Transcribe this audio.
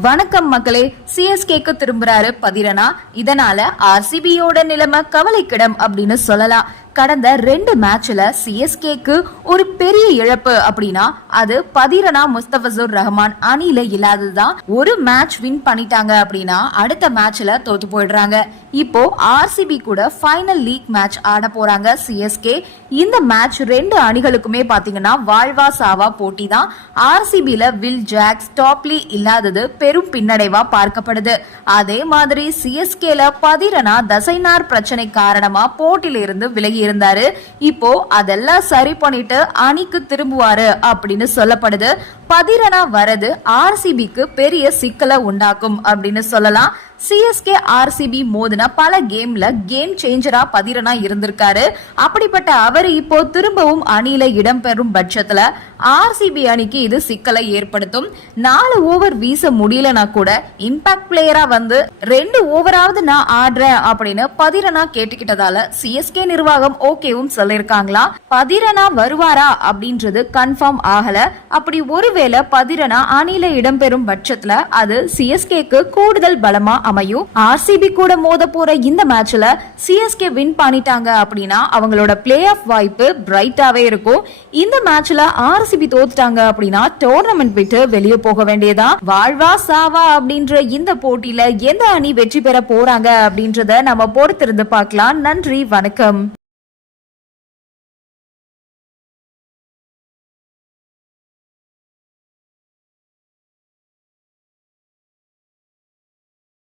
வணக்கம் மக்களே சிஎஸ்கேக்கு திரும்புறாரு பதிரனா இதனால ஆர்சிபியோட நிலைமை கவலைக்கிடம் அப்படின்னு சொல்லலாம். கடந்த ரெண்டு மேட்ச்ல சிஎஸ்கேக்கு ஒரு பெரிய இழப்பு அப்படின்னா அது பதிரனா முஸ்தபசுர் ரஹ்மான் அணியில இல்லாததுதான் ஒரு மேட்ச் வின் பண்ணிட்டாங்க அப்படின்னா அடுத்த மேட்ச்ல தோத்து போயிடுறாங்க. இப்போ ஆர்சிபி கூட ஃபைனல் லீக் மேட்ச் ஆட போறாங்க சிஎஸ்கே இந்த மேட்ச் ரெண்டு அணிகளுக்குமே பாத்தீங்கன்னா வாழ்வா சாவா போட்டி தான் ஆர்சிபில வில் ஜாக்ஸ் டாப்லி இல்லாதது பெரும் பின்னடைவா பார்க்கப்படுது. அதே மாதிரி சிஎஸ்கேல பதிரனா தசைனார் பிரச்சனை காரணமா போட்டியிலிருந்து விலகி இருந்தாரு. இப்போ அதெல்லாம் சரி பண்ணிட்டு அணிக்கு திரும்புவாரு அப்படின்னு சொல்லப்படுது. பதிரனா வரது ஆர்சிபிக்கு பெரிய சிக்கலை உண்டாக்கும் அப்படின்னு சொல்லலாம். சிஎஸ்கே ஆர்சிபி மோதின பல கேம்ல கேம் சேஞ்சரா பதிரனா இருந்திருக்காரு. அப்படிப்பட்ட அவர் இப்போ திரும்பவும் அணியில இடம்பெறும் பட்சத்துல ஆர்சிபி அணிக்கு இது சிக்கலை ஏற்படுத்தும். நாலு ஓவர் வீச முடியலனா கூட இம்பாக்ட் பிளேயரா வந்து ரெண்டு ஓவராவது நான் ஆடுறேன் அப்படின்னு பதிரனா கேட்டுக்கிட்டதால சிஎஸ்கே நிர்வாகம் ஓகேவும் சொல்லியிருக்காங்களா? பதிரனா வருவாரா அப்படின்றது கன்ஃபார்ம் ஆகல. அப்படி ஒருவேளை பதிரனா அணியில இடம்பெறும் பட்சத்துல அது சிஎஸ்கேக்கு கூடுதல் பலமா அமையும் ஆர்சிபி கூட மோத போற இந்த மேட்ச்ல சிஎஸ்கே வின் பண்ணிட்டாங்க அப்படின்னா அவங்களோட பிளே ஆஃப் வாய்ப்பு பிரைட்டாவே இருக்கும். இந்த மேட்ச்ல ஆர்சிபி தோத்துட்டாங்க அப்படின்னா டோர்னமெண்ட் விட்டு வெளியே போக வேண்டியதா? வாழ்வா சாவா அப்படின்ற இந்த போட்டியில எந்த அணி வெற்றி பெற போறாங்க அப்படின்றத நம்ம பொறுத்திருந்து பார்க்கலாம். நன்றி வணக்கம்.